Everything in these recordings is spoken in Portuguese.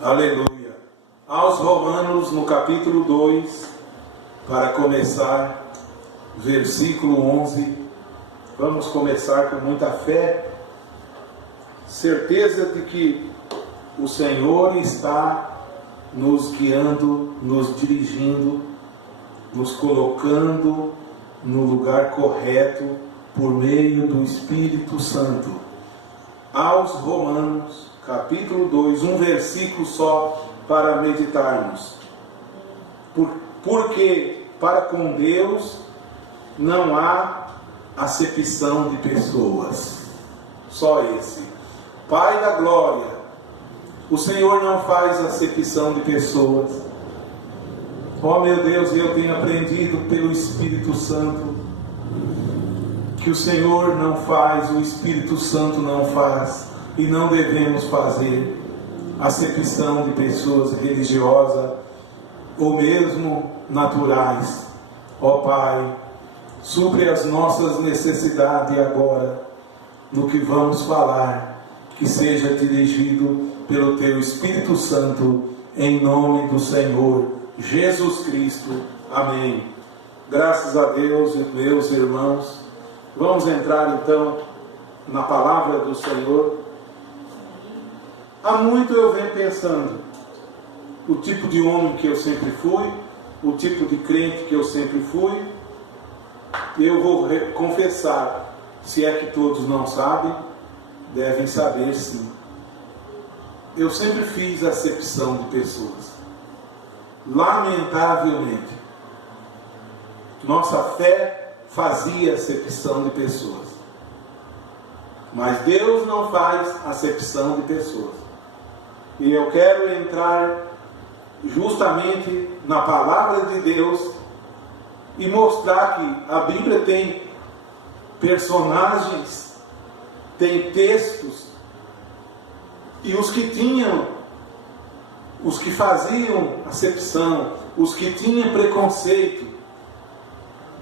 Aleluia. Aos Romanos, no capítulo 2, para começar, versículo 11, vamos começar com muita fé, certeza de que o Senhor está nos guiando, nos dirigindo, nos colocando no lugar correto por meio do Espírito Santo. Aos Romanos, capítulo 2, um versículo só para meditarmos. Porque para com Deus não há acepção de pessoas. Só esse. Pai da glória, o Senhor não faz acepção de pessoas. Ó meu Deus, eu tenho aprendido pelo Espírito Santo que o Senhor não faz, o Espírito Santo não faz, e não devemos fazer acepção de pessoas religiosas ou mesmo naturais. Ó Pai, supre as nossas necessidades agora, no que vamos falar, que seja dirigido pelo Teu Espírito Santo, em nome do Senhor Jesus Cristo. Amém. Graças a Deus, meus irmãos. Vamos entrar então na palavra do Senhor. Há muito eu venho pensando o tipo de homem que eu sempre fui, o tipo de crente que eu sempre fui. Eu vou confessar, se é que todos não sabem, devem saber sim. Eu sempre fiz acepção de pessoas. Lamentavelmente, nossa fé fazia acepção de pessoas. Mas Deus não faz acepção de pessoas. E eu quero entrar justamente na palavra de Deus e mostrar que a Bíblia tem personagens, tem textos, e os que tinham, os que faziam acepção, os que tinham preconceito,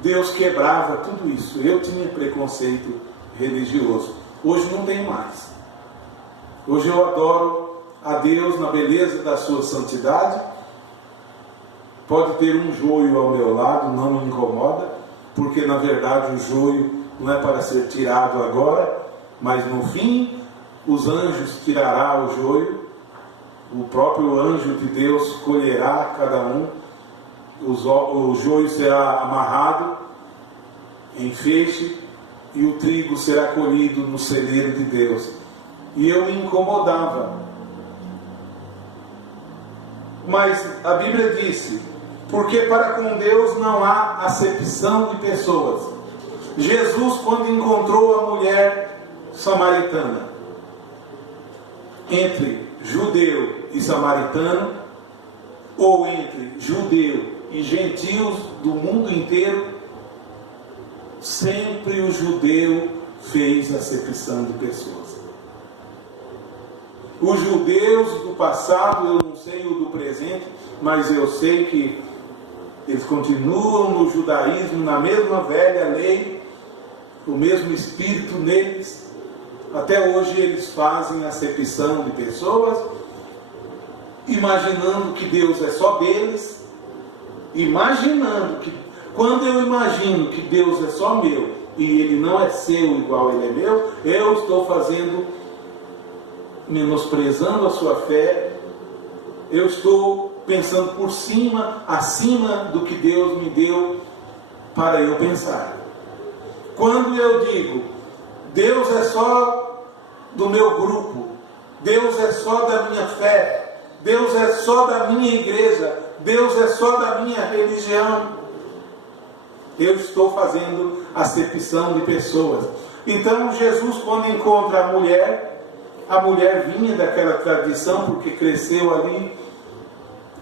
Deus quebrava tudo isso. Eu tinha preconceito religioso. Hoje não tenho mais. Hoje eu adoro a Deus na beleza da sua santidade. Pode ter um joio ao meu lado, não me incomoda, porque na verdade o joio não é para ser tirado agora, mas no fim os anjos tirará o joio. O próprio anjo de Deus colherá cada um. O joio será amarrado em feixe e o trigo será colhido no celeiro de Deus. E eu me incomodava. Mas a Bíblia disse: porque para com Deus não há acepção de pessoas. Jesus, quando encontrou a mulher samaritana, entre judeu e samaritano, ou entre judeu e gentios do mundo inteiro, sempre o judeu fez acepção de pessoas. Os judeus do passado, eu não sei o do presente, mas eu sei que eles continuam no judaísmo, na mesma velha lei, o mesmo espírito neles. Até hoje eles fazem acepção de pessoas, imaginando que Deus é só deles, imaginando que, quando eu imagino que Deus é só meu e Ele não é seu igual Ele é meu, eu estou menosprezando a sua fé, eu estou pensando por cima, acima do que Deus me deu para eu pensar. Quando eu digo, Deus é só do meu grupo, Deus é só da minha fé, Deus é só da minha igreja, Deus é só da minha religião, eu estou fazendo acepção de pessoas. Então Jesus, quando encontra a mulher vinha daquela tradição, porque cresceu ali,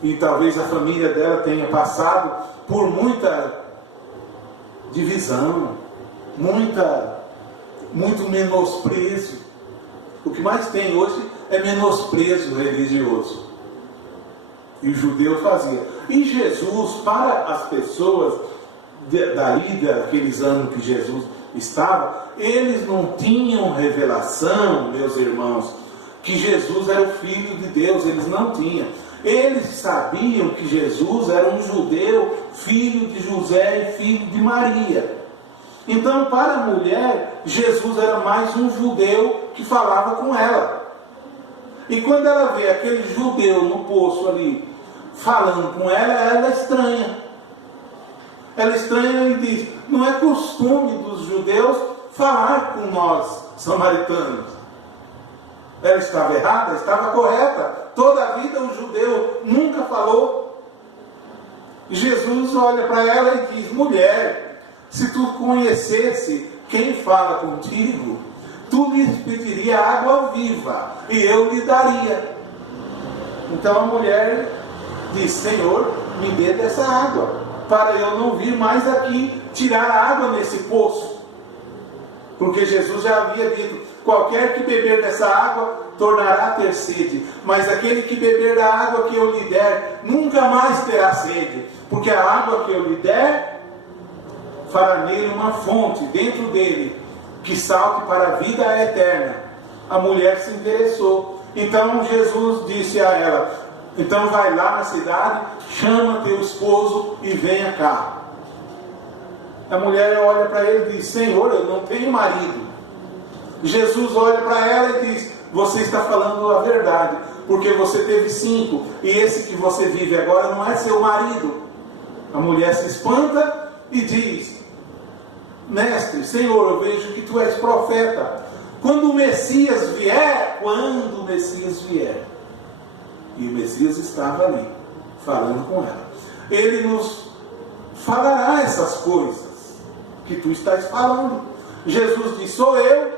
e talvez a família dela tenha passado por muita divisão, muito menosprezo. O que mais tem hoje é menosprezo religioso. E o judeu fazia. E Jesus, para as pessoas dali, daqueles anos que Jesus estava, eles não tinham revelação, meus irmãos, que Jesus era o Filho de Deus, eles não tinham. Eles sabiam que Jesus era um judeu, filho de José e filho de Maria. Então, para a mulher, Jesus era mais um judeu que falava com ela. E quando ela vê aquele judeu no poço ali, falando com ela, ela estranha. Ela estranha e diz: não é costume dos judeus falar com nós, samaritanos. Ela estava errada? Estava correta. Toda a vida o judeu nunca falou. E Jesus olha para ela e diz: mulher, se tu conhecesse quem fala contigo, tu lhe pediria água viva, e eu lhe daria. Então a mulher diz: Senhor, me dê dessa água, para eu não vir mais aqui tirar água nesse poço. Porque Jesus já havia dito: qualquer que beber dessa água tornará a ter sede, mas aquele que beber da água que eu lhe der nunca mais terá sede, porque a água que eu lhe der fará nele uma fonte dentro dele, que salte para a vida eterna. A mulher se interessou. Então Jesus disse a ela: então vai lá na cidade, chama teu esposo e venha cá. A mulher olha para ele e diz: Senhor, eu não tenho marido. Jesus olha para ela e diz: você está falando a verdade, porque você teve 5, e esse que você vive agora não é seu marido. A mulher se espanta e diz: Mestre, Senhor, eu vejo que tu és profeta. Quando o Messias vier, e o Messias estava ali, falando com ela, ele nos falará essas coisas que tu estás falando. Jesus diz: sou eu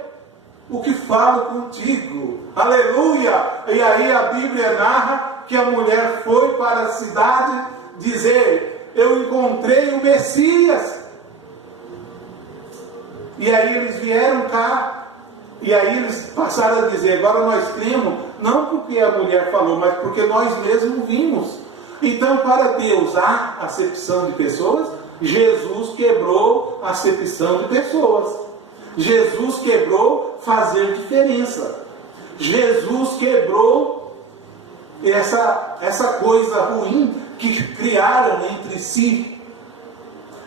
o que falo contigo. Aleluia! E aí a Bíblia narra que a mulher foi para a cidade dizer: eu encontrei o Messias. E aí eles vieram cá, e aí eles passaram a dizer: agora nós cremos, não porque a mulher falou, mas porque nós mesmos vimos. Então, para Deus há acepção de pessoas. Jesus quebrou a acepção de pessoas. Jesus quebrou fazer diferença. Jesus quebrou essa coisa ruim que criaram entre si.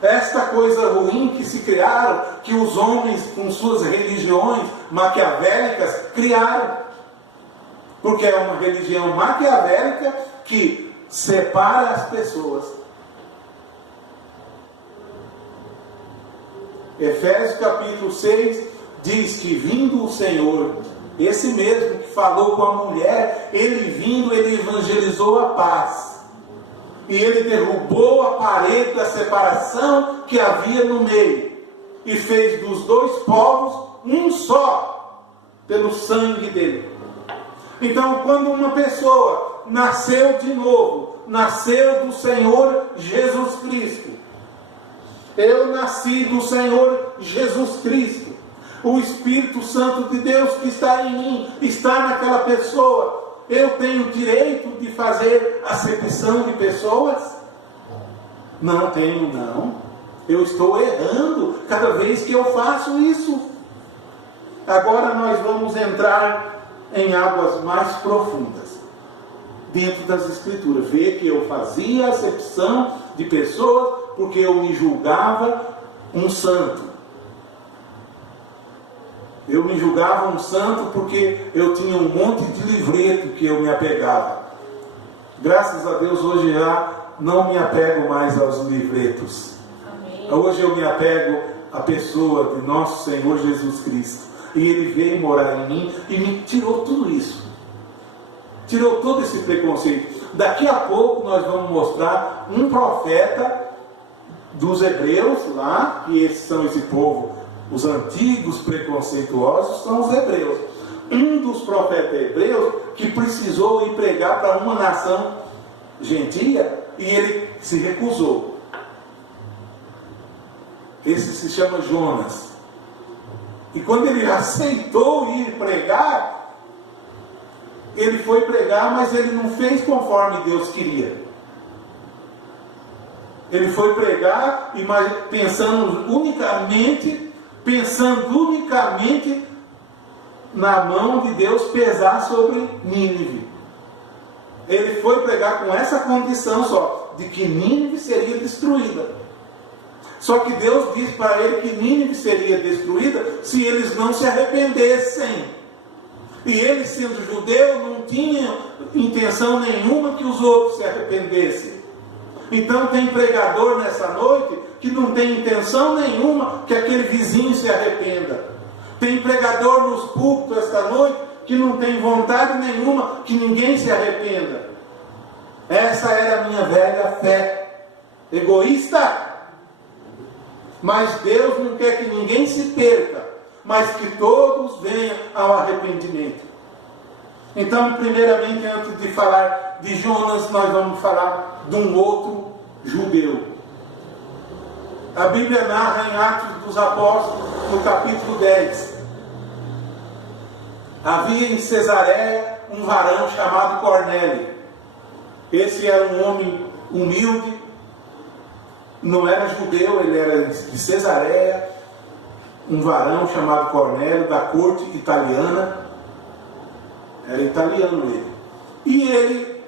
Esta coisa ruim que se criaram, que os homens com suas religiões maquiavélicas criaram. Porque é uma religião maquiavélica que separa as pessoas. Efésios capítulo 6 diz que vindo o Senhor, esse mesmo que falou com a mulher, ele vindo, ele evangelizou a paz. E ele derrubou a parede da separação que havia no meio. E fez dos dois povos um só, pelo sangue dele. Então, quando uma pessoa nasceu de novo, nasceu do Senhor Jesus Cristo. Eu nasci do Senhor Jesus Cristo. O Espírito Santo de Deus que está em mim, está naquela pessoa. Eu tenho direito de fazer acepção de pessoas? Não tenho, não. Eu estou errando cada vez que eu faço isso. Agora nós vamos entrar em águas mais profundas, dentro das Escrituras. Ver que eu fazia acepção de pessoas porque eu me julgava um santo. Eu me julgava um santo porque eu tinha um monte de livreto que eu me apegava. Graças a Deus hoje já não me apego mais aos livretos. Amém. Hoje eu me apego à pessoa de nosso Senhor Jesus Cristo. E Ele veio morar em mim e me tirou tudo isso. Tirou todo esse preconceito. Daqui a pouco nós vamos mostrar um profeta dos hebreus lá, que esses são esse povo. Os antigos preconceituosos são os hebreus. Um dos profetas hebreus que precisou ir pregar para uma nação gentia e ele se recusou. Esse se chama Jonas. E quando ele aceitou ir pregar, ele foi pregar, mas ele não fez conforme Deus queria. Ele foi pregar pensando unicamente na mão de Deus pesar sobre Nínive. Ele foi pregar com essa condição só, de que Nínive seria destruída. Só que Deus disse para ele que Nínive seria destruída se eles não se arrependessem. E ele, sendo judeu, não tinha intenção nenhuma que os outros se arrependessem. Então tem pregador nessa noite que não tem intenção nenhuma que aquele vizinho se arrependa. Tem pregador nos púlpitos esta noite que não tem vontade nenhuma que ninguém se arrependa. Essa era a minha velha fé egoísta. Mas Deus não quer que ninguém se perca, mas que todos venham ao arrependimento. Então, primeiramente, antes de falar de Jonas, nós vamos falar de um outro judeu. A Bíblia narra em Atos dos Apóstolos, no capítulo 10. Havia em Cesareia um varão chamado Cornélio. Esse era um homem humilde, não era judeu, ele era de Cesareia, um varão chamado Cornélio, da corte italiana. Era italiano ele. E ele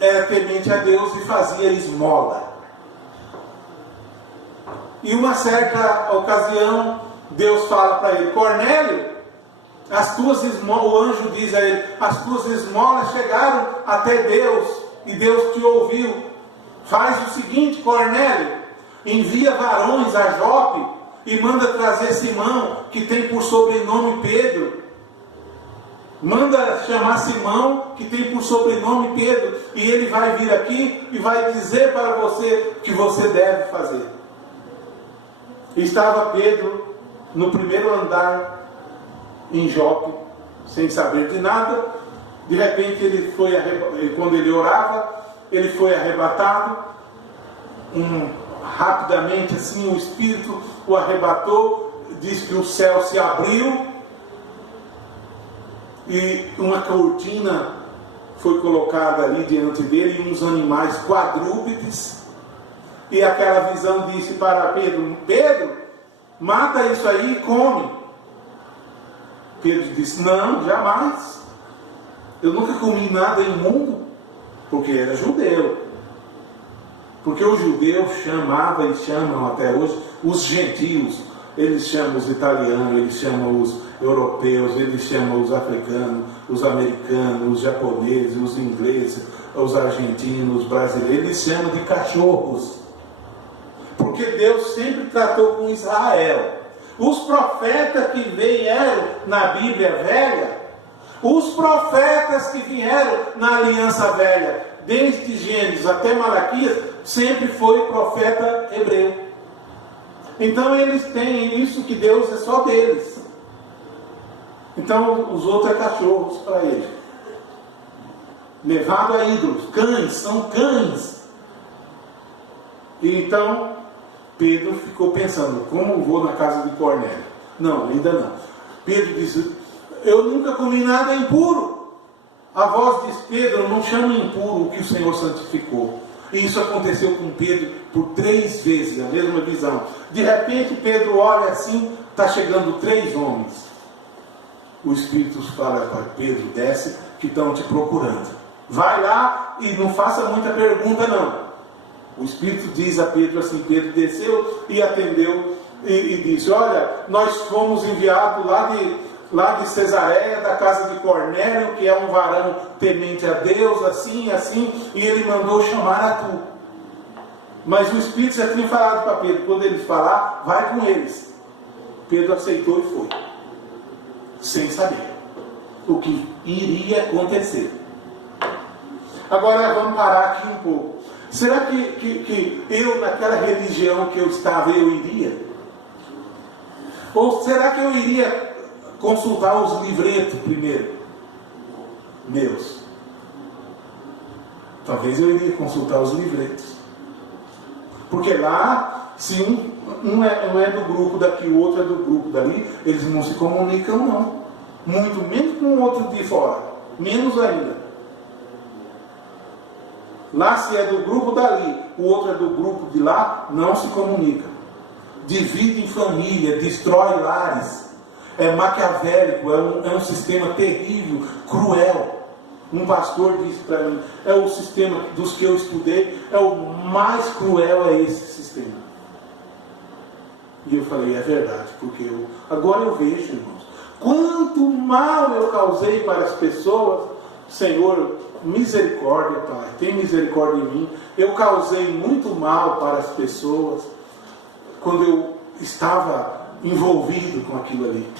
era temente a Deus e fazia esmola. E uma certa ocasião, Deus fala para ele: Cornélio, as tuas esmolas, o anjo diz a ele, as tuas esmolas chegaram até Deus, e Deus te ouviu. Faz o seguinte, Cornélio, envia varões a Jope e manda trazer Simão, que tem por sobrenome Pedro. Manda chamar Simão, que tem por sobrenome Pedro, e ele vai vir aqui e vai dizer para você o que você deve fazer. Estava Pedro no primeiro andar em Jope, sem saber de nada. De repente ele foi, quando ele orava, ele foi arrebatado. Rapidamente assim o Espírito o arrebatou. Diz que o céu se abriu e uma cortina foi colocada ali diante dele, e uns animais quadrúpedes. E aquela visão disse para Pedro: Pedro, mata isso aí e come. Pedro disse: não, jamais. Eu nunca comi nada imundo, porque era judeu. Porque os judeus chamavam e chamam até hoje os gentios. Eles chamam os italianos, eles chamam os europeus, eles chamam os africanos, os americanos, os japoneses, os ingleses, os argentinos, os brasileiros. Eles chamam de cachorros. Porque Deus sempre tratou com Israel. Os profetas que vieram na Bíblia Velha, os profetas que vieram na Aliança Velha, desde Gênesis até Malaquias, sempre foi profeta hebreu. Então eles têm isso, que Deus é só deles. Então os outros é cachorros para eles. Levado a ídolos, cães, são cães. E então Pedro ficou pensando: como vou na casa de Cornélio? Não, ainda não. Pedro disse: eu nunca comi nada impuro. A voz diz: Pedro, não chame impuro o que o Senhor santificou. E isso aconteceu com Pedro por 3 vezes, a mesma visão. De repente Pedro olha assim, está chegando 3 homens. O Espírito fala para Pedro: desce, que estão te procurando. Vai lá e não faça muita pergunta não. O Espírito diz a Pedro assim: Pedro desceu e atendeu e disse: olha, nós fomos enviados lá de Cesareia, da casa de Cornélio, que é um varão temente a Deus, assim, e ele mandou chamar a tu. Mas o Espírito já tinha falado para Pedro: quando eles falar, vai com eles. Pedro aceitou e foi, sem saber o que iria acontecer. Agora vamos parar aqui um pouco. Será que eu, naquela religião que eu estava, eu iria? Ou será que eu iria consultar os livretos primeiro meus? Talvez eu iria consultar os livretos. Porque lá, se um é do grupo daqui, o outro é do grupo dali, eles não se comunicam não. Muito menos com o outro de fora. Menos ainda. Lá, se é do grupo dali, o outro é do grupo de lá, não se comunica. Divide em família, destrói lares. é maquiavélico, é um sistema terrível, cruel. Um pastor disse para mim, é o sistema dos que eu estudei, é o mais cruel, é esse sistema. E eu falei, é verdade, porque agora eu vejo, irmãos, quanto mal eu causei para as pessoas. Senhor, misericórdia, Pai, tem misericórdia em mim. Eu causei muito mal para as pessoas quando eu estava envolvido com aquilo ali.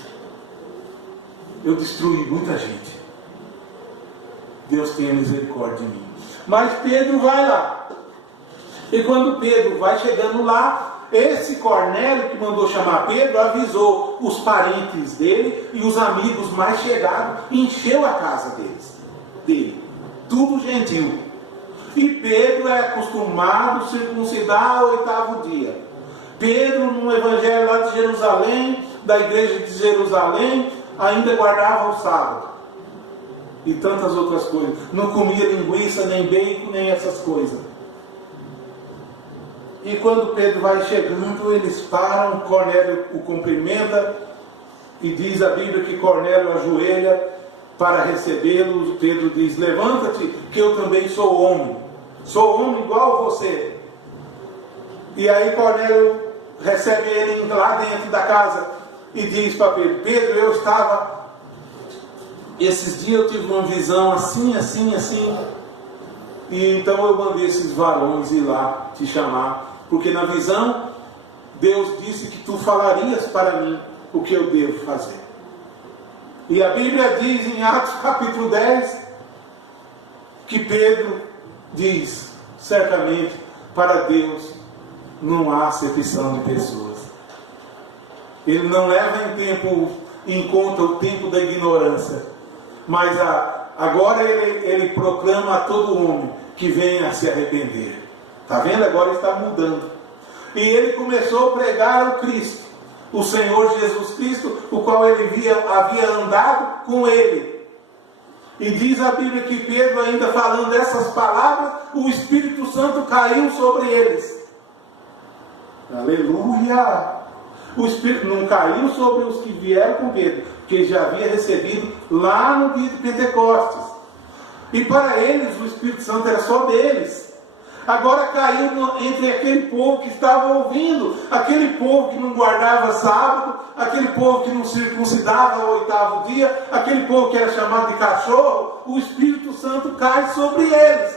Eu destruí muita gente. Deus tenha misericórdia de mim. Mas Pedro vai lá. E quando Pedro vai chegando lá, esse Cornélio que mandou chamar Pedro avisou os parentes dele e os amigos mais chegados, encheu a casa dele. Tudo gentil. E Pedro é acostumado a circuncidar ao 8º dia. Pedro, no evangelho lá de Jerusalém, da igreja de Jerusalém, ainda guardava o sábado. E tantas outras coisas. Não comia linguiça, nem bacon, nem essas coisas. E quando Pedro vai chegando, eles param, Cornélio o cumprimenta, e diz a Bíblia que Cornélio ajoelha para recebê-lo. Pedro diz, levanta-te, que eu também sou homem igual a você. E aí Cornélio recebe ele lá dentro da casa, e diz para Pedro, Pedro, esses dias eu tive uma visão assim, e então eu mandei esses varões ir lá te chamar, porque na visão Deus disse que tu falarias para mim o que eu devo fazer. E a Bíblia diz em Atos capítulo 10 que Pedro diz, certamente, para Deus não há acepção de pessoas. Ele não leva em conta o tempo da ignorância, mas agora ele proclama a todo homem que venha a se arrepender. Está vendo? Agora está mudando. E ele começou a pregar o Cristo, o Senhor Jesus Cristo, o qual ele havia andado com ele. E diz a Bíblia que Pedro, ainda falando essas palavras, o Espírito Santo caiu sobre eles. Aleluia! O Espírito não caiu sobre os que vieram com Pedro, porque já havia recebido lá no dia de Pentecostes. E para eles o Espírito Santo era só deles. Agora caiu entre aquele povo que estava ouvindo, aquele povo que não guardava sábado, aquele povo que não circuncidava ao 8º dia, aquele povo que era chamado de cachorro. O Espírito Santo cai sobre eles.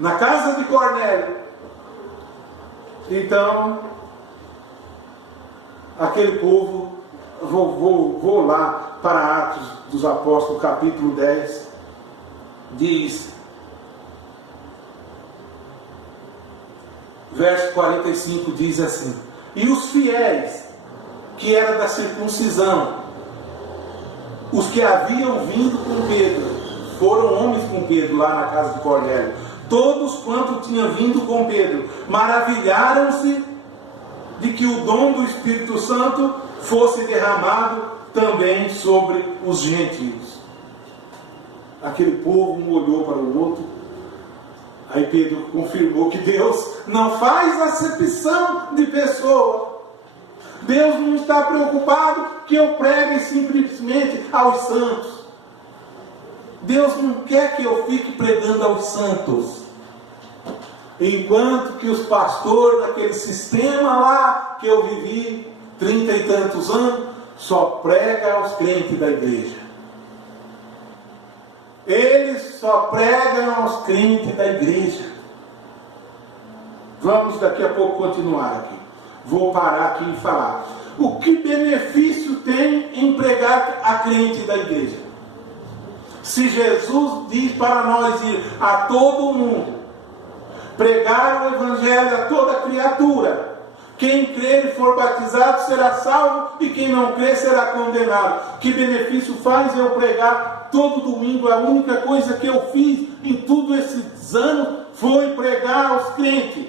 Na casa de Cornélio. Então, aquele povo, vou lá para Atos dos Apóstolos, capítulo 10, diz, verso 45, diz assim, e os fiéis, que eram da circuncisão, os que haviam vindo com Pedro, foram homens com Pedro lá na casa de Cornélio, todos quanto tinham vindo com Pedro, maravilharam-se de que o dom do Espírito Santo fosse derramado também sobre os gentios. Aquele povo um olhou para o outro. Aí Pedro confirmou que Deus não faz acepção de pessoa. Deus não está preocupado que eu pregue simplesmente aos santos. Deus não quer que eu fique pregando aos santos. Enquanto que os pastores daquele sistema lá que eu vivi 30 e tantos anos, só prega aos crentes da igreja. Eles só pregam aos crentes da igreja. Vamos daqui a pouco continuar aqui. Vou parar aqui e falar. O que benefício tem em pregar a crente da igreja? Se Jesus diz para nós ir a todo mundo, pregar o evangelho a toda criatura. Quem crer e for batizado será salvo, e quem não crer será condenado. Que benefício faz eu pregar todo domingo? A única coisa que eu fiz em todos esses anos foi pregar aos crentes.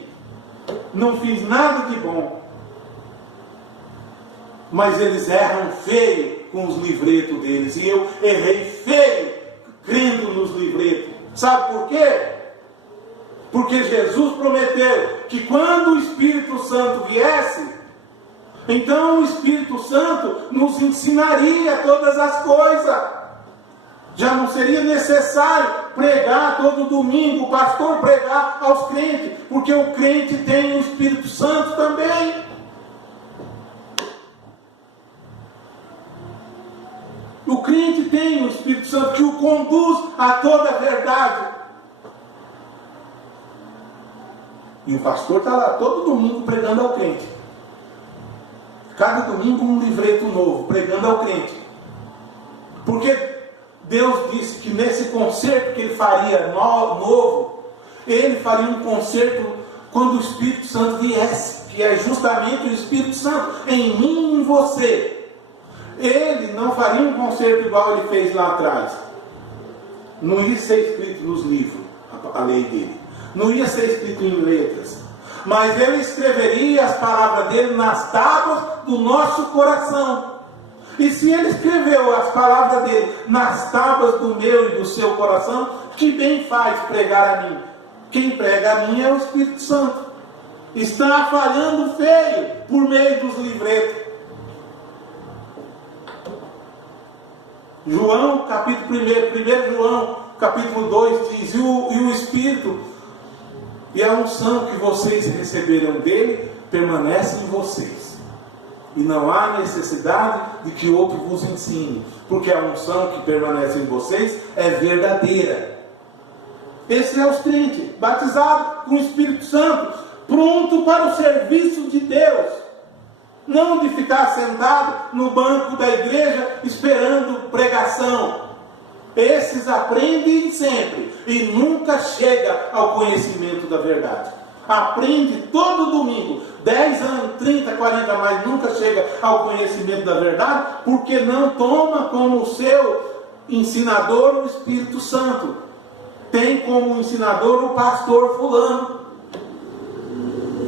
Não fiz nada de bom. Mas eles erram feio com os livretos deles, e eu errei feio crendo nos livretos. Sabe por quê? Porque Jesus prometeu que quando o Espírito Santo viesse, Então o Espírito Santo nos ensinaria todas as coisas. Já não seria necessário pregar todo domingo, o pastor pregar aos crentes, porque o crente tem o Espírito Santo também. O crente tem o Espírito Santo que o conduz a toda a verdade. E o pastor está lá todo domingo pregando ao crente. Cada domingo um livreto novo, pregando ao crente. Porque Deus disse que nesse concerto que Ele faria novo, Ele faria um concerto quando o Espírito Santo viesse, que é justamente o Espírito Santo em mim e em você. Ele não faria um concerto igual Ele fez lá atrás. Não ia ser escrito nos livros, a lei dele. Não ia ser escrito em letras. Mas Ele escreveria as palavras dele nas tábuas do nosso coração. E se Ele escreveu as palavras dele nas tábuas do meu e do seu coração, que bem faz pregar a mim? Quem prega a mim é o Espírito Santo. Está falhando feio por meio dos livretos. João, capítulo 1 João, capítulo 2 diz, e o Espírito e a unção que vocês receberam dele permanece em vocês. E não há necessidade de que outro vos ensine, porque a unção que permanece em vocês é verdadeira. Esse é os crentes, batizados com o Espírito Santo, pronto para o serviço de Deus. Não de ficar sentado no banco da igreja esperando pregação. Esses aprendem sempre e nunca chega ao conhecimento da verdade. Aprende todo domingo, 10 anos, 30, 40 mais, nunca chega ao conhecimento da verdade, porque não toma como seu ensinador o Espírito Santo. Tem como ensinador o pastor fulano.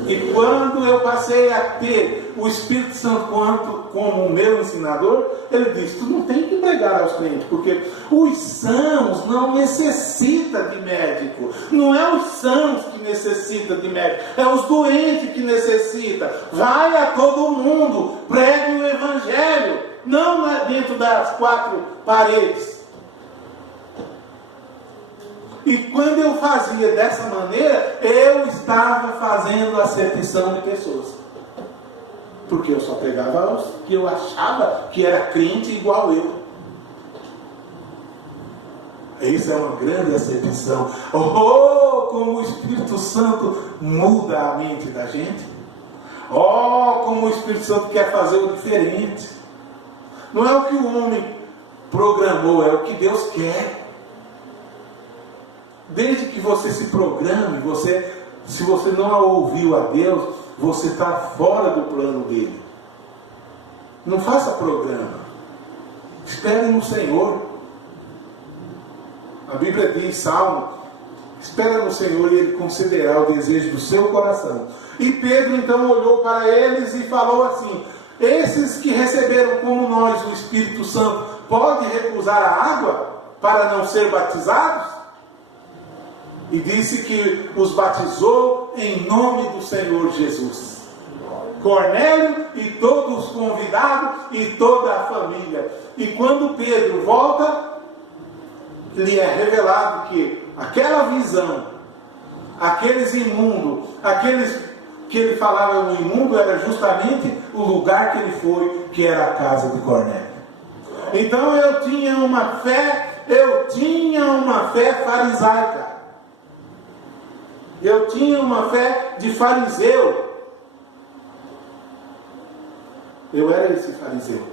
E quando eu passei a ter o Espírito Santo como o meu ensinador, ele disse, tu não tem que pregar aos crentes, porque os sãos não necessitam de médico. Não é os sãos que necessitam de médico, é os doentes que necessitam. Vai a todo mundo, pregue o Evangelho, não dentro das 4 paredes. E quando eu fazia dessa maneira, eu estava fazendo acepção de pessoas. Porque eu só pregava aos que eu achava que era crente igual eu. Isso é uma grande acepção. Oh, como o Espírito Santo muda a mente da gente. Oh, como o Espírito Santo quer fazer o diferente. Não é o que o homem programou, é o que Deus quer. Desde que você se programe, se você não ouviu a Deus, você está fora do plano dele. Não faça programa. Espere no Senhor. A Bíblia diz, Salmo, espera no Senhor e Ele concederá o desejo do seu coração. E Pedro então olhou para eles e falou assim, esses que receberam como nós o Espírito Santo, podem recusar a água para não ser batizados? E disse que os batizou em nome do Senhor Jesus. Cornélio e todos os convidados e toda a família. E quando Pedro volta, lhe é revelado que aquela visão, aqueles imundos, aqueles que ele falava no imundo, era justamente o lugar que ele foi, que era a casa de Cornélio. Então eu tinha uma fé farisaica. Eu tinha uma fé de fariseu. Eu era esse fariseu.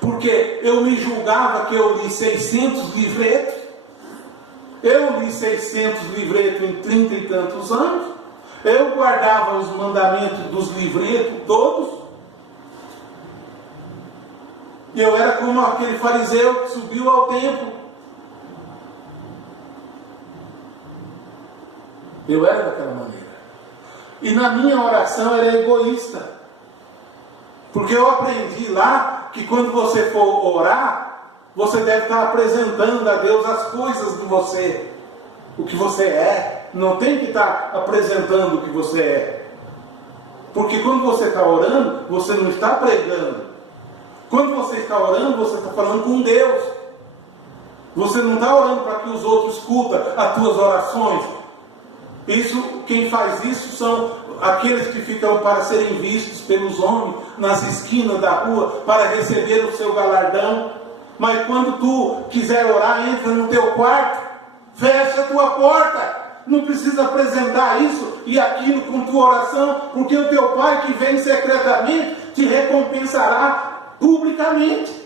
Porque eu me julgava que eu li 600 livretos. Eu li 600 livretos em 30 e tantos anos. Eu guardava os mandamentos dos livretos todos. E eu era como aquele fariseu que subiu ao templo. Eu era daquela maneira. E na minha oração era egoísta. Porque eu aprendi lá que quando você for orar, você deve estar apresentando a Deus as coisas de você. O que você é. Não tem que estar apresentando o que você é. Porque quando você está orando, você não está pregando. Quando você está orando, você está falando com Deus. Você não está orando para que os outros escutem as tuas orações. Quem faz isso são aqueles que ficam para serem vistos pelos homens nas esquinas da rua para receber o seu galardão. Mas quando tu quiser orar, entra no teu quarto, fecha a tua porta. Não precisa apresentar isso e aquilo com tua oração, porque o teu Pai que vem secretamente te recompensará publicamente.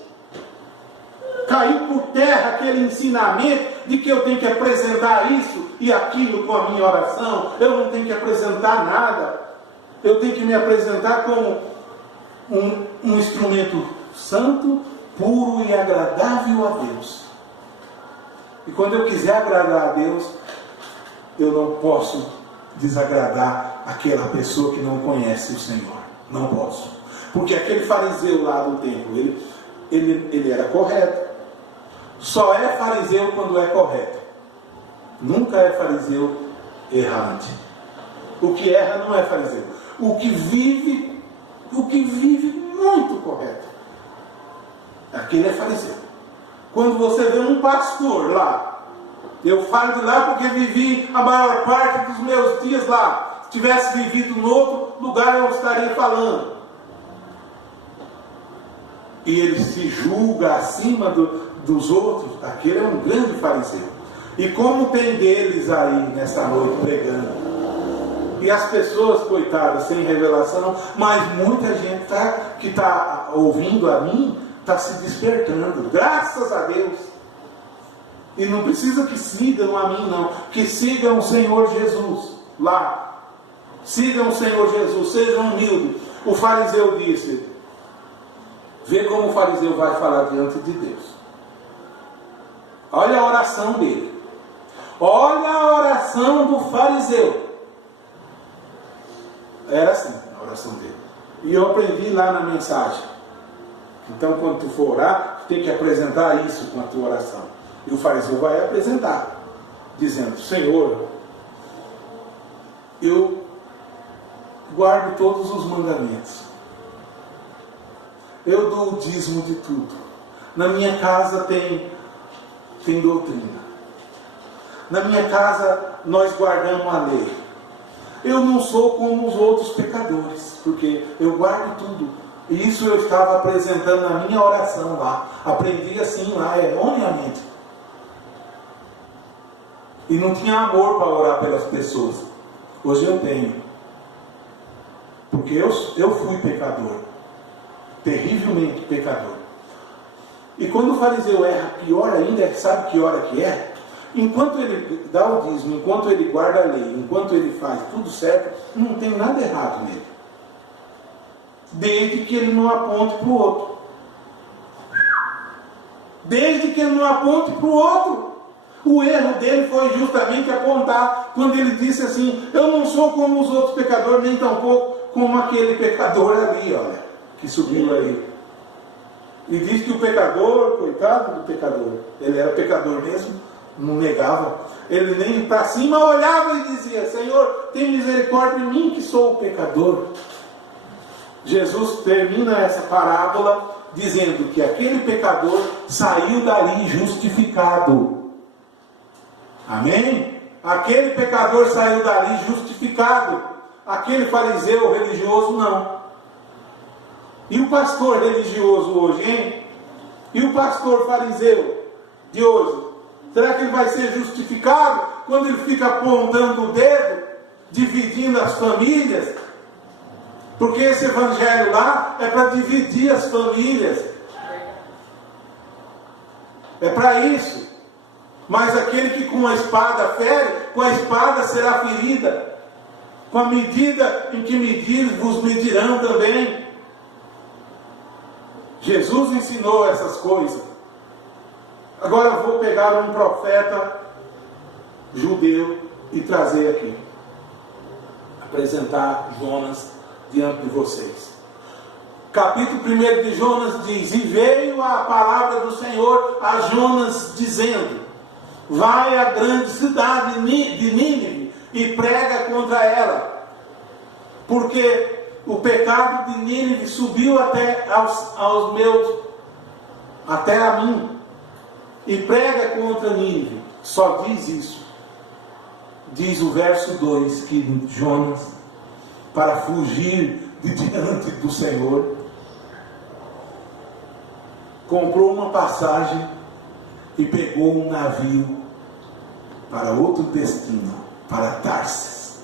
Caiu por terra aquele ensinamento de que eu tenho que apresentar isso e aquilo com a minha oração. Eu não tenho que apresentar nada. Eu tenho que me apresentar como um instrumento santo, puro e agradável a Deus. E quando eu quiser agradar a Deus, eu não posso desagradar aquela pessoa que não conhece o Senhor. Não posso. Porque aquele fariseu lá do templo, ele era correto. Só é fariseu quando é correto. Nunca é fariseu errante. O que erra não é fariseu. O que vive muito correto, aquele é fariseu. Quando você vê um pastor lá, eu falo de lá porque vivi a maior parte dos meus dias lá. Se tivesse vivido em outro lugar, eu estaria falando. E ele se julga acima dos outros. Aquele é um grande fariseu. E como tem deles aí nesta noite pregando? E as pessoas, coitadas, sem revelação, mas muita gente que está ouvindo a mim, está se despertando. Graças a Deus. E não precisa que sigam a mim, não. Que sigam o Senhor Jesus lá. Sigam o Senhor Jesus, sejam humildes. O fariseu disse, vê como o fariseu vai falar diante de Deus. Olha a oração dele. Olha a oração do fariseu. Era assim a oração dele. E eu aprendi lá na mensagem. Então quando tu for orar, tu tem que apresentar isso com a tua oração. E o fariseu vai apresentar, dizendo, Senhor, eu guardo todos os mandamentos. Eu dou o dízimo de tudo. Na minha casa tem doutrina. Na minha casa nós guardamos a lei. Eu não sou como os outros pecadores, porque eu guardo tudo. E isso eu estava apresentando na minha oração lá. Aprendi assim lá, erroneamente. E não tinha amor para orar pelas pessoas. Hoje eu tenho. Porque eu fui pecador. Terrivelmente pecador. E quando o fariseu erra, pior ainda, sabe que hora que é? Enquanto ele dá o dízimo, enquanto ele guarda a lei, enquanto ele faz tudo certo, não tem nada errado nele. Desde que ele não aponte para o outro. Desde que ele não aponte para o outro. O erro dele foi justamente apontar, quando ele disse assim, eu não sou como os outros pecadores, nem tampouco como aquele pecador ali, olha, que subiu aí. E diz que o pecador, coitado do pecador, ele era pecador mesmo, não negava, ele nem para cima olhava e dizia, Senhor, tem misericórdia de mim que sou o pecador. Jesus termina essa parábola dizendo que aquele pecador saiu dali justificado. Amém? Aquele pecador saiu dali justificado. Aquele fariseu religioso não. E o pastor religioso hoje, hein? E o pastor fariseu de hoje? Será que ele vai ser justificado quando ele fica apontando o dedo, dividindo as famílias? Porque esse evangelho lá é para dividir as famílias. É para isso. Mas aquele que com a espada fere, com a espada será ferida. Com a medida em que medir, vos medirão também. Jesus ensinou essas coisas. Agora eu vou pegar um profeta judeu e trazer aqui. Apresentar Jonas diante de vocês. Capítulo 1 de Jonas diz, e veio a palavra do Senhor a Jonas dizendo, vai à grande cidade de Nínive e prega contra ela, porque o pecado de Nínive subiu até a mim, e prega contra Nínive. Só diz isso. Diz o verso 2 que Jonas, para fugir de diante do Senhor, comprou uma passagem e pegou um navio para outro destino, para Tarsis.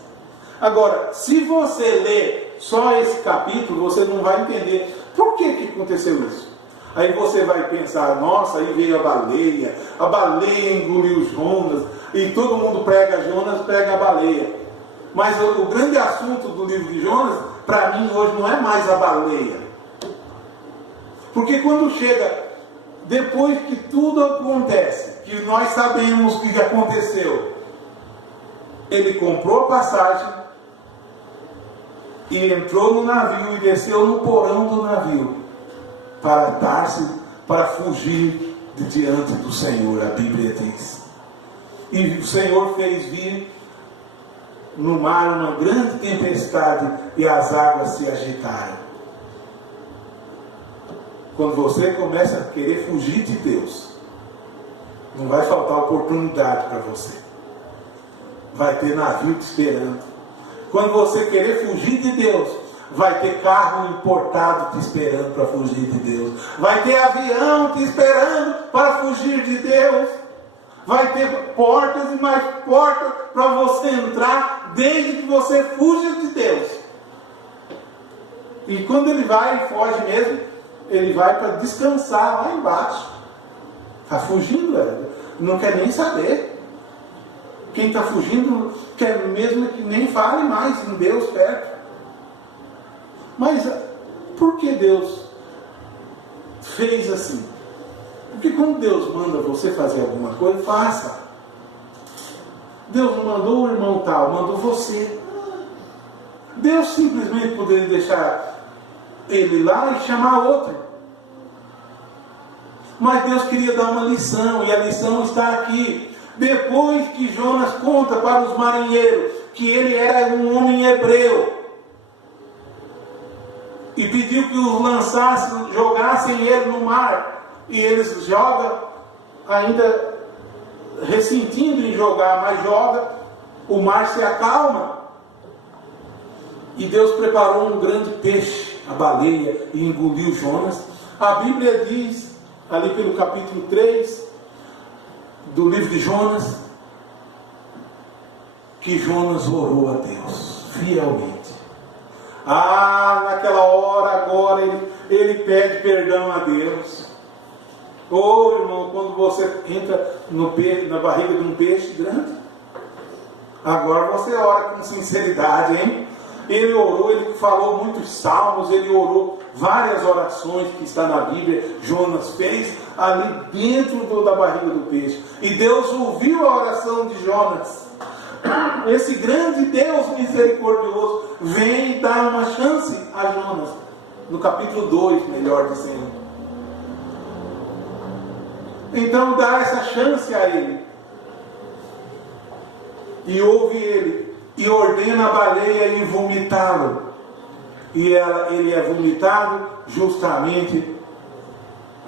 Agora, se você ler só esse capítulo, você não vai entender por que aconteceu isso. Aí você vai pensar, nossa, aí veio a baleia engoliu Jonas, e todo mundo prega Jonas, prega a baleia. Mas o grande assunto do livro de Jonas, para mim hoje, não é mais a baleia. Porque quando chega, depois que tudo acontece, que nós sabemos o que aconteceu, ele comprou a passagem, e entrou no navio, e desceu no porão do navio, para Tarsis, para fugir de diante do Senhor, a Bíblia diz. E o Senhor fez vir no mar uma grande tempestade, e as águas se agitaram. Quando você começa a querer fugir de Deus, não vai faltar oportunidade para você. Vai ter navio te esperando. Quando você querer fugir de Deus, vai ter carro importado te esperando para fugir de Deus. Vai ter avião te esperando para fugir de Deus. Vai ter portas e mais portas para você entrar, desde que você fuja de Deus. E quando ele vai e foge mesmo, ele vai para descansar lá embaixo. Está fugindo, não quer nem saber. Quem está fugindo quer mesmo que nem fale mais em Deus perto. Mas por que Deus fez assim? Porque quando Deus manda você fazer alguma coisa, faça. Deus não mandou o irmão tal, mandou você. Deus simplesmente poderia deixar ele lá e chamar outro. Mas Deus queria dar uma lição, e a lição está aqui. Depois que Jonas conta para os marinheiros que ele era um homem hebreu, e pediu que os lançassem, jogassem ele no mar, e eles jogam, ainda ressentindo em jogar, mas joga, o mar se acalma, e Deus preparou um grande peixe, a baleia, e engoliu Jonas. A Bíblia diz, ali pelo capítulo 3 do livro de Jonas, que Jonas orou a Deus fielmente. Naquela hora, agora ele pede perdão a Deus. Irmão, quando você entra na barriga de um peixe grande, agora você ora com sinceridade, hein? Ele orou, ele falou muitos salmos, ele orou várias orações que está na Bíblia. Jonas fez ali dentro da barriga do peixe, e Deus ouviu a oração de Jonas. Esse grande Deus misericordioso vem dar uma chance a Jonas, no capítulo 2, melhor dizendo. Então dá essa chance a ele, e ouve ele, e ordena a baleia ir vomitá-lo, e ele é vomitado justamente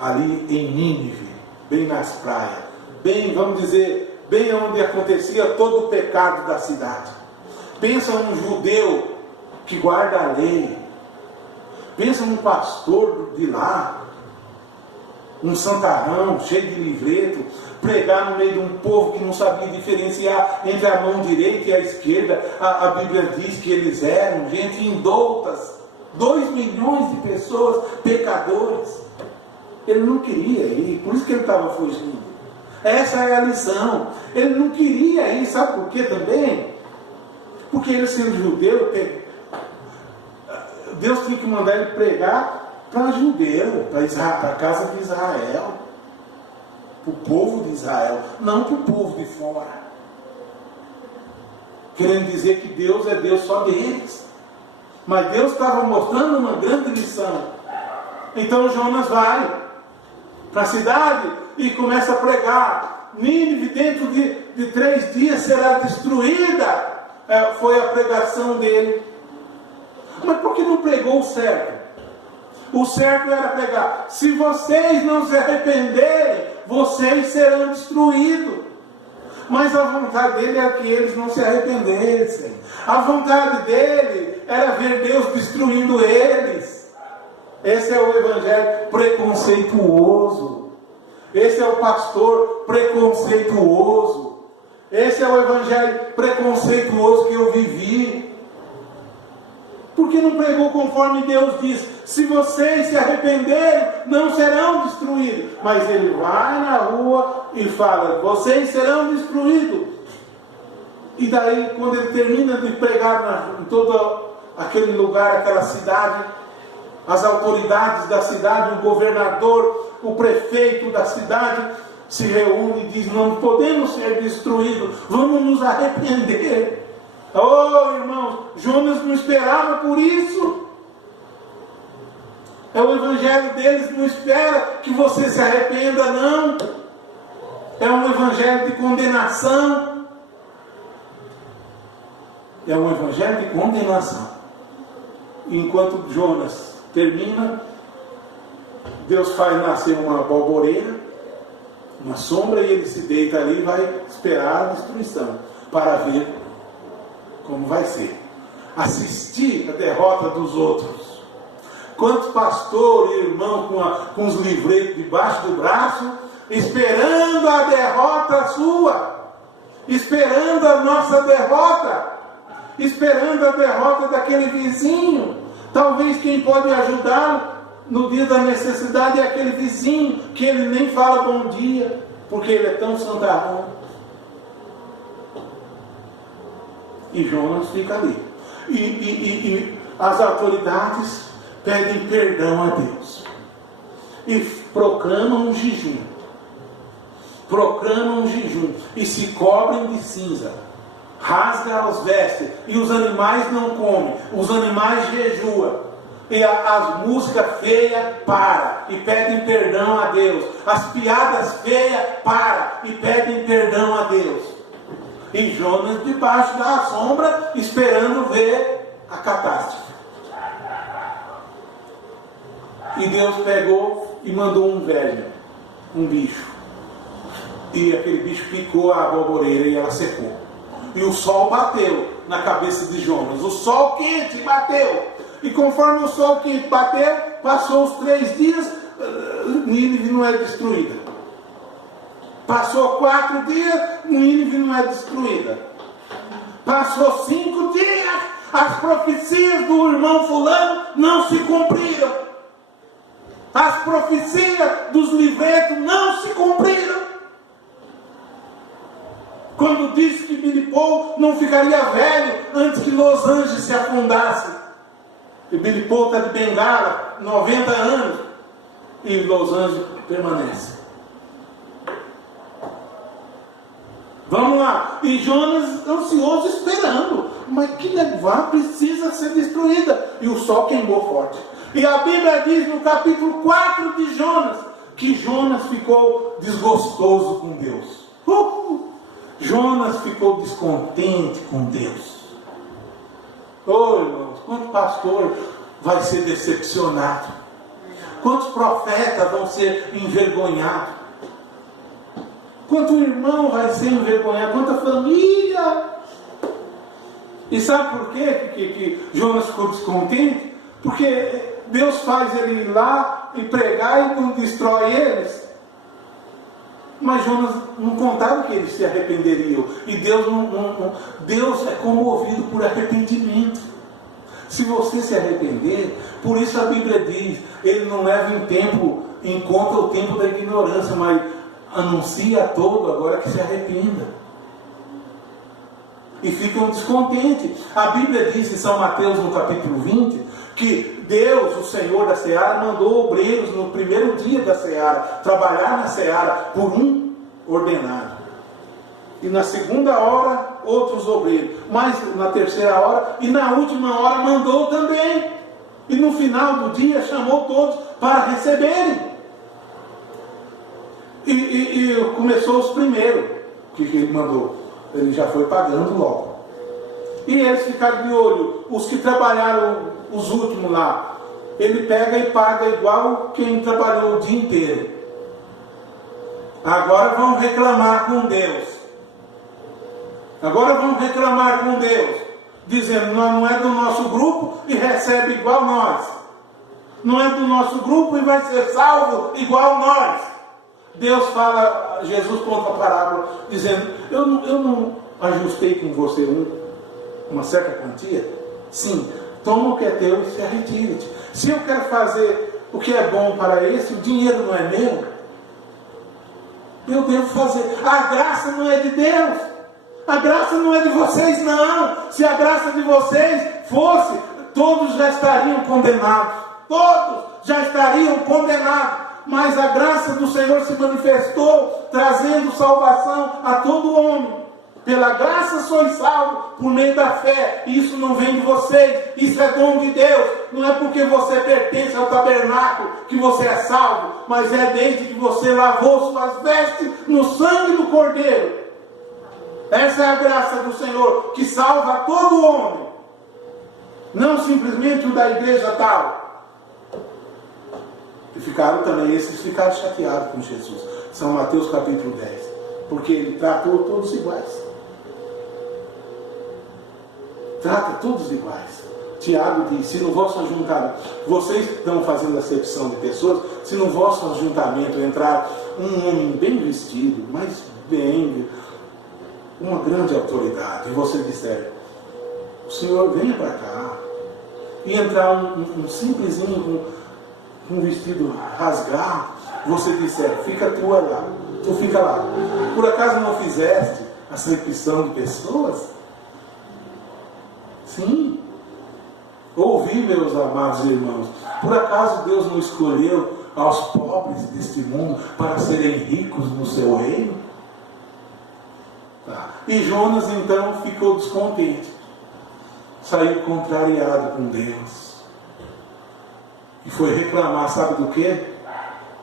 ali em Nínive, bem nas praias, bem, vamos dizer, bem onde acontecia todo o pecado da cidade. Pensa um judeu que guarda a lei, pensa num pastor de lá, um santarrão cheio de livreto, pregar no meio de um povo que não sabia diferenciar entre a mão direita e a esquerda. A Bíblia diz que eles eram gente indoutas, 2 milhões de pessoas, pecadores. Ele não queria ir, por isso que ele estava fugindo. Essa é a lição. Ele não queria ir, sabe por quê também? Porque ele, sendo judeu, Deus tinha que mandar ele pregar para judeu, para a casa de Israel, para o povo de Israel, não para o povo de fora. Querendo dizer que Deus é Deus só deles. Mas Deus estava mostrando uma grande lição. Então Jonas vai para a cidade e começa a pregar. Nínive, dentro de 3 dias, será destruída. Foi a pregação dele. Mas por que não pregou o certo? O certo era pregar: se vocês não se arrependerem, vocês serão destruídos. Mas a vontade dele era que eles não se arrependessem. A vontade dele era ver Deus destruindo eles. Esse é o evangelho preconceituoso. Esse é o pastor preconceituoso. Esse é o evangelho preconceituoso que eu vivi. Porque não pregou conforme Deus diz: se vocês se arrependerem, não serão destruídos. Mas ele vai na rua e fala: vocês serão destruídos. E daí, quando ele termina de pregar em todo aquele lugar, aquela cidade, as autoridades da cidade, o governador, o prefeito da cidade se reúne e diz: não podemos ser destruídos, vamos nos arrepender. Oh, irmãos, Jonas não esperava por isso. É o evangelho deles, não espera que você se arrependa, não. É um evangelho de condenação. É um evangelho de condenação. Enquanto Jonas termina, Deus faz nascer uma balboreira, uma sombra, e ele se deita ali e vai esperar a destruição, para ver como vai ser. Assistir a derrota dos outros. Quantos pastores e irmãos com os livretos debaixo do braço, esperando a derrota sua, esperando a nossa derrota, esperando a derrota daquele vizinho. Talvez quem pode ajudá-lo no dia da necessidade é aquele vizinho que ele nem fala bom dia, porque ele é tão santarrão. E Jonas fica ali. E as autoridades pedem perdão a Deus. E proclamam um jejum. Proclamam um jejum. E se cobrem de cinza. Rasga as vestes. E os animais não comem. Os animais jejuam. E as músicas feias param. E pedem perdão a Deus. As piadas feias param. E pedem perdão a Deus. E Jonas debaixo da sombra, esperando ver a catástrofe. E Deus pegou e mandou um velho, um bicho. E aquele bicho picou a balboreira e ela secou. E o sol bateu na cabeça de Jonas. O sol quente bateu. E conforme o sol quente bateu, passou os 3 dias, Nínive não é destruída. Passou 4 dias, Nínive não é destruída. Passou 5 dias, as profecias do irmão fulano não se cumpriram. As profecias dos livretos não se cumpriram. Quando disse que Billy Paul não ficaria velho antes que Los Angeles se afundasse. E Billy Paul está de bengala, 90 anos, e Los Angeles permanece. Vamos lá. E Jonas ansioso esperando. Mas que negócio precisa ser destruída. E o sol queimou forte. E a Bíblia diz no capítulo 4 de Jonas, que Jonas ficou desgostoso com Deus. Jonas ficou descontente com Deus. Oh, irmãos, quanto pastor vai ser decepcionado? Quantos profetas vão ser envergonhados? Quanto irmão vai ser envergonhado? Quanta família? E sabe por quê que Jonas ficou descontente? Porque Deus faz ele ir lá e pregar e não destrói eles. Mas Jonas não contava que eles se arrependeriam. E Deus é comovido por arrependimento. Se você se arrepender, por isso a Bíblia diz, ele não leva em conta o tempo da ignorância, mas anuncia a todo agora que se arrependa. E ficam descontentes. A Bíblia diz em São Mateus, no capítulo 20, que Deus, o Senhor da seara, mandou obreiros no primeiro dia da seara, trabalhar na seara por um ordenado. E na segunda hora, outros obreiros. Mas na terceira hora e na última hora mandou também. E no final do dia chamou todos para receberem. E começou os primeiros que ele mandou. Ele já foi pagando logo. E eles ficaram de olho. Os que trabalharam, os últimos lá, ele pega e paga igual quem trabalhou o dia inteiro. Agora vão reclamar com Deus. Agora vão reclamar com Deus, dizendo, não é do nosso grupo e recebe igual nós. Não é do nosso grupo e vai ser salvo igual nós. Deus fala, Jesus conta a parábola, dizendo, eu não ajustei com você uma certa quantia? Sim, toma o que é teu e se retire-te. Se eu quero fazer o que é bom para esse, o dinheiro não é meu, eu devo fazer. A graça não é de Deus. A graça não é de vocês, não. Se a graça de vocês fosse, todos já estariam condenados. Todos já estariam condenados. Mas a graça do Senhor se manifestou, trazendo salvação a todo homem. Pela graça sois salvos por meio da fé. Isso não vem de vocês, isso é dom de Deus. Não é porque você pertence ao tabernáculo que você é salvo, mas é desde que você lavou suas vestes no sangue do Cordeiro. Essa é a graça do Senhor que salva a todo homem, não simplesmente o da igreja tal. E ficaram também, esses ficaram chateados com Jesus. São Mateus capítulo 10, porque ele tratou todos iguais. Trata todos iguais. Tiago diz, se no vosso ajuntamento, vocês estão fazendo acepção de pessoas, se no vosso ajuntamento entrar um homem bem vestido, mas bem, uma grande autoridade, e você disser, o senhor venha para cá, e entrar um simplesinho com um vestido rasgado, você disser, fica tu lá, tu fica lá. Por acaso não fizeste acepção de pessoas? Sim. Ouvi, meus amados irmãos, por acaso Deus não escolheu aos pobres deste mundo para serem ricos no seu reino? Tá. E Jonas então ficou descontente, saiu contrariado com Deus e foi reclamar, sabe do quê?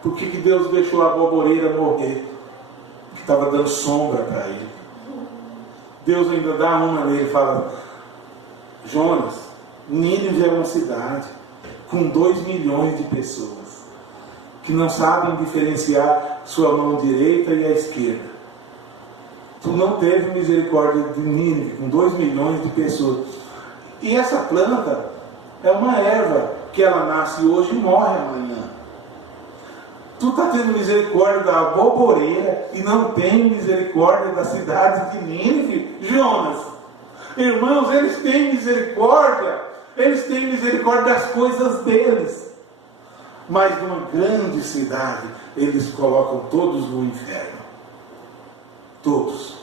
Por que Deus deixou a borboleira morrer? Que estava dando sombra para ele. Deus ainda dá uma nele e fala, Jonas, Nínive é uma cidade com 2 milhões de pessoas que não sabem diferenciar sua mão direita e a esquerda. Tu não teve misericórdia de Nínive com 2 milhões de pessoas. E essa planta é uma erva que ela nasce hoje e morre amanhã. Tu está tendo misericórdia da borboleira e não tem misericórdia da cidade de Nínive, Jonas. Irmãos, eles têm misericórdia das coisas deles. Mas numa grande cidade, eles colocam todos no inferno. Todos.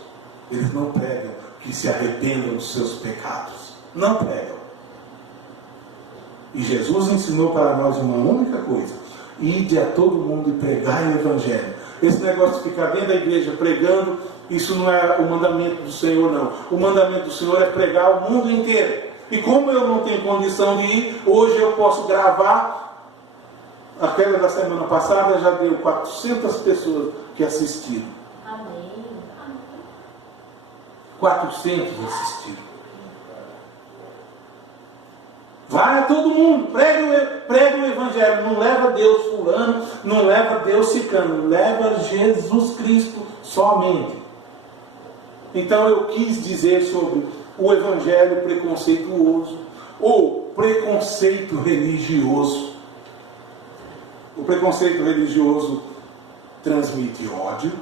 Eles não pregam que se arrependam dos seus pecados. Não pregam. E Jesus ensinou para nós uma única coisa: ide a todo mundo e pregai o Evangelho. Esse negócio de ficar dentro da igreja pregando, isso não é o mandamento do Senhor, não. O mandamento do Senhor é pregar o mundo inteiro. E como eu não tenho condição de ir, hoje eu posso gravar. Aquela da semana passada já deu 400 pessoas que assistiram. Amém. 400 assistiram. Vai a todo mundo, prega o Evangelho. Não leva Deus fulano, não leva Deus ciclano, leva Jesus Cristo somente. Então eu quis dizer sobre o Evangelho preconceituoso, ou preconceito religioso. O preconceito religioso transmite ódio,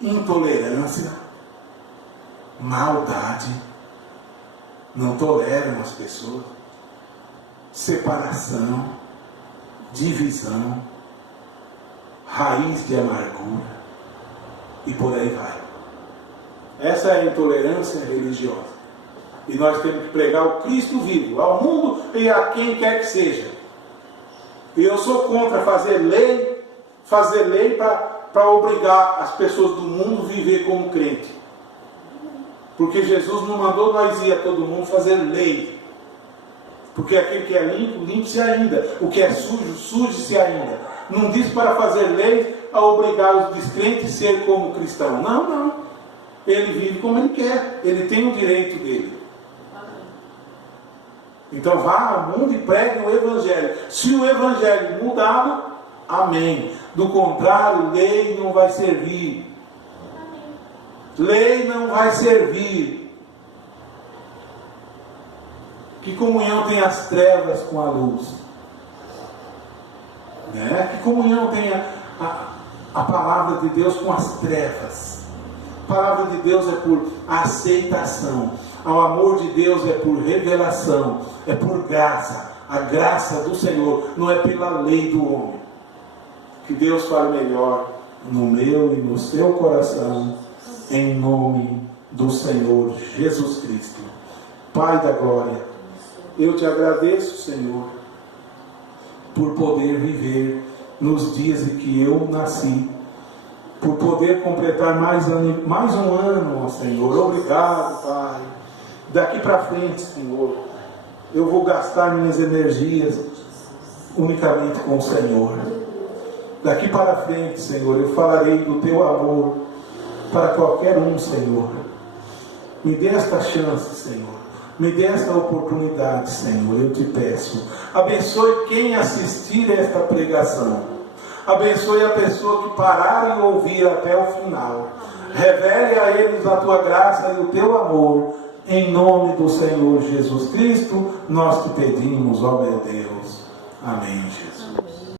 intolerância, maldade, não toleram as pessoas, separação, divisão, raiz de amargura, e por aí vai. Essa é a intolerância religiosa. E nós temos que pregar o Cristo vivo ao mundo e a quem quer que seja. E eu sou contra fazer lei para obrigar as pessoas do mundo a viver como crente. Porque Jesus não mandou nós ir a todo mundo fazer lei. Porque aquele que é limpo, limpe-se ainda. O que é sujo, suje-se ainda. Não diz para fazer lei a obrigar os descrentes a ser como cristão. Não, não. ele vive como ele quer, ele tem o direito dele. Então vá ao mundo e pregue o Evangelho. Se o Evangelho mudá-lo, amém. Do contrário, lei não vai servir. Lei não vai servir. Que comunhão tem as trevas com a luz? Né? Que comunhão tem a palavra de Deus com as trevas? A palavra de Deus é por aceitação. O amor de Deus é por revelação, é por graça. A graça do Senhor não é pela lei do homem. Que Deus fale melhor no meu e no seu coração, em nome do Senhor Jesus Cristo. Pai da glória, eu te agradeço, Senhor, por poder viver nos dias em que eu nasci, por poder completar mais um ano, ó Senhor. Obrigado, Pai. Daqui para frente, Senhor, eu vou gastar minhas energias unicamente com o Senhor. Daqui para frente, Senhor, eu falarei do teu amor para qualquer um, Senhor. Me dê esta chance, Senhor. Me dê esta oportunidade, Senhor, eu te peço. Abençoe quem assistir esta pregação. Abençoe a pessoa que parar e ouvir até o final. Revele a eles a tua graça e o teu amor. Em nome do Senhor Jesus Cristo, nós te pedimos, ó meu Deus. Amém, Jesus.